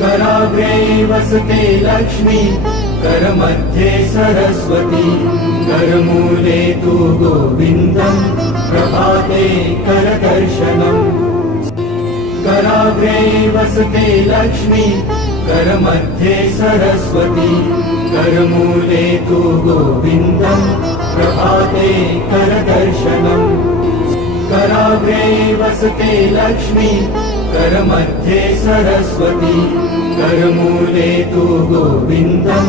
कराग्रे वसते लक्ष्मी, करमध्ये सरस्वती, करमूले तु गोविन्दं, प्रभाते करदर्शनम्। कराग्रे वसते लक्ष्मी, करमध्ये सरस्वती, करमूले तु गोविन्दं, प्रभाते करदर्शनम्। कराग्रे वसते लक्ष्मी, करमध्ये सरस्वती, करमूले तु गोविन्दं,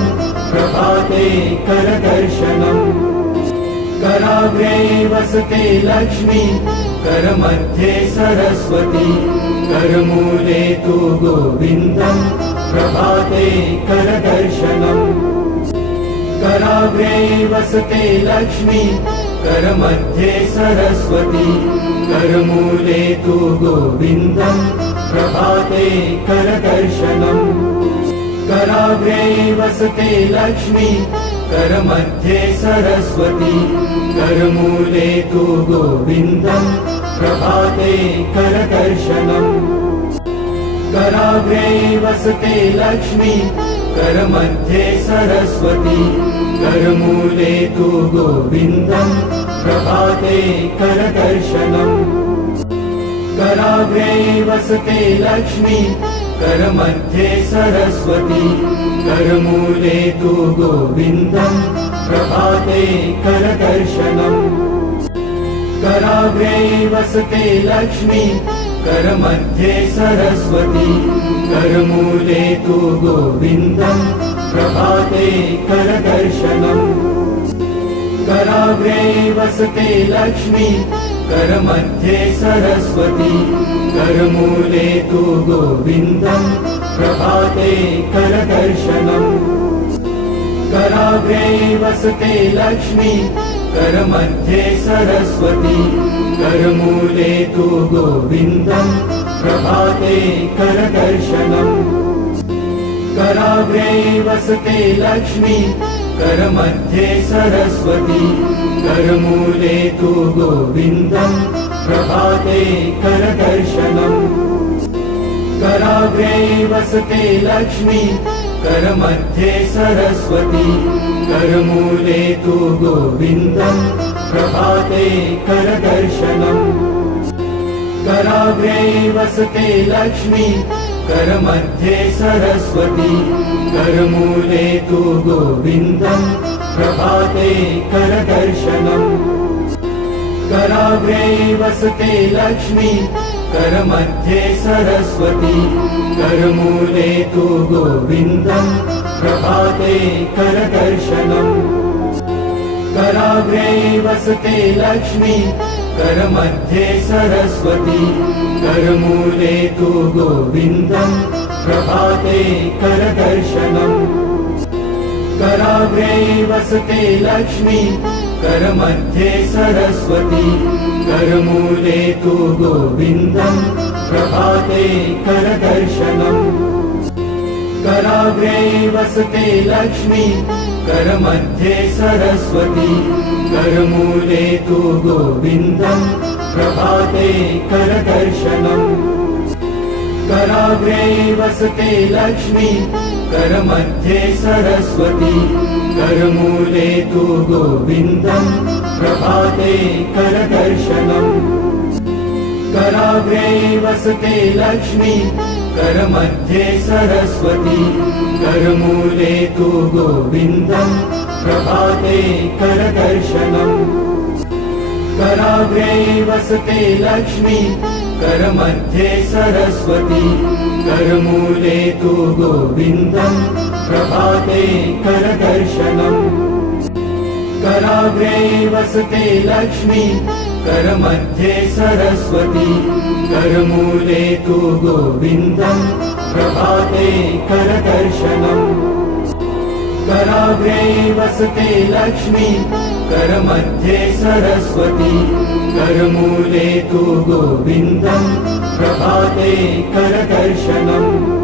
प्रभाते करदर्शनम्। कराग्रे वसते लक्ष्मी, करमध्ये सरस्वती, करमूले तु गोविन्दं, प्रभाते करदर्शनम्। कराग्रे वसते लक्ष्मी, करमध्ये सरस्वती, करमूले तु गोविन्दं, प्रभाते करदर्शनम्। कराग्रे वसते लक्ष्मी, करमध्ये सरस्वती, करमूले तु गोविन्दं, प्रभाते करदर्शनम्। कराग्रे वसते लक्ष्मी, करमध्ये सरस्वती, करमूले तु गोविन्दं, प्रभाते करदर्शनम्। कराग्रे वसते लक्ष्मी, करमध्ये सरस्वती, करमूले तु गोविन्दं, प्रभाते करदर्शनम्। कराग्रे वसते लक्ष्मी, करमध्ये सरस्वती, करमूले तु गोविन्दं, प्रभाते करदर्शनम्। कराग्रे वसते लक्ष्मी, करमध्ये सरस्वती, करमूले तु गोविन्दं, प्रभाते करदर्शनम्। कराग्रे वसते लक्ष्मी, करमध्ये सरस्वती, करमूले तु गोविन्दं, प्रभाते करदर्शनम्। कराग्रे वसते लक्ष्मी, करमध्ये सरस्वती, करमूले तु गोविन्दं, प्रभाते करदर्शनम्। कराग्रे वसते लक्ष्मी, करमध्ये सरस्वती, करमूले तु गोविन्दं, प्रभाते करदर्शनम्। कराग्रे वसते लक्ष्मी, करमध्ये सरस्वती, करमूले तु गोविन्दं, प्रभाते करदर्शनम्। कराग्रे वसते लक्ष्मी, करमध्ये सरस्वती, करमूले तु गोविन्दं, प्रभाते करदर्शनम्। कराग्रे वसते लक्ष्मी, करमध्ये सरस्वती, करमूले तु गोविन्दं, प्रभाते करदर्शनम्। कराग्रे वसते लक्ष्मी, करमध्ये सरस्वती, करमूले तु गोविन्दं, प्रभाते करदर्शनम्। कराग्रे वसते लक्ष्मी, करमध्ये सरस्वती, करमूले तु गोविन्दं, प्रभाते करदर्शनम्। कराग्रे वसते लक्ष्मी, करमध्ये सरस्वती, करमूले तु गोविन्दं, प्रभाते करदर्शनम्। कराग्रे वसते लक्ष्मी, करमध्ये सरस्वती, करमूले तु गोविन्दं, प्रभाते करदर्शनम्। कराग्रे वसते लक्ष्मी, करमध्ये सरस्वती, करमूले तु गोविन्दं, प्रभाते करदर्शनम्। कराग्रे वसते लक्ष्मी, करमध्ये सरस्वती, करमूले तु गोविन्दं, प्रभाते करदर्शनम्। कराग्रे वसते लक्ष्मी, करमध्ये सरस्वती, करमूले तु गोविन्दं, प्रभाते करदर्शनम्।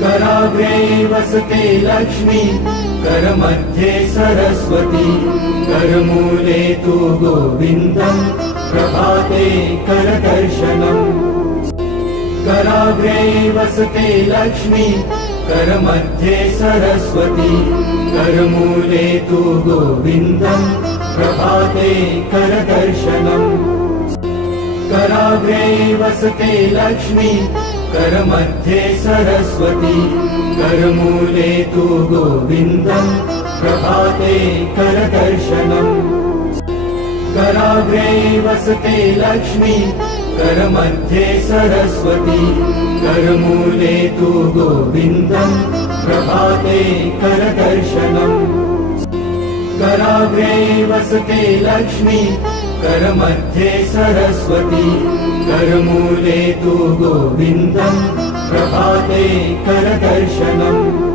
कराग्रे वसते लक्ष्मी, करमध्ये सरस्वती, करमूले तु गोविन्दं, प्रभाते करदर्शनम्। कराग्रे वसते लक्ष्मी करमध्ये सरस्वती करमूले तु गोविन्दम् प्रभाते करदर्शनम् कराग्रे वसते लक्ष्मी करमध्ये सरस्वती करमूले तु गोविन्दम् प्रभाते करदर्शनम् कराग्रे वसते लक्ष्मी करमध्ये सरस्वती करमूले तु गोविन्दम् प्रभाते करदर्शनम् कराग्रे वसते लक्ष्मी करमध्ये सरस्वती करमूले तु गोविन्दम् प्रभाते करदर्शनम्